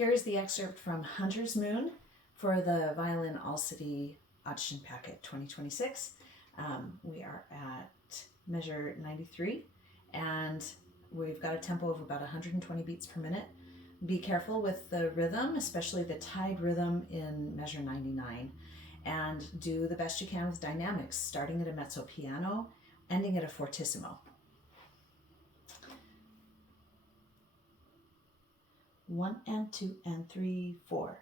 Here's the excerpt from Hunter's Moon for the Violin All-City Audition Packet 2026. We are at measure 93, and we've got a tempo of about 120 beats per minute. Be careful with the rhythm, especially the tied rhythm in measure 99, and do the best you can with dynamics, starting at a mezzo piano, ending at a fortissimo. 1 and 2 and 3, 4.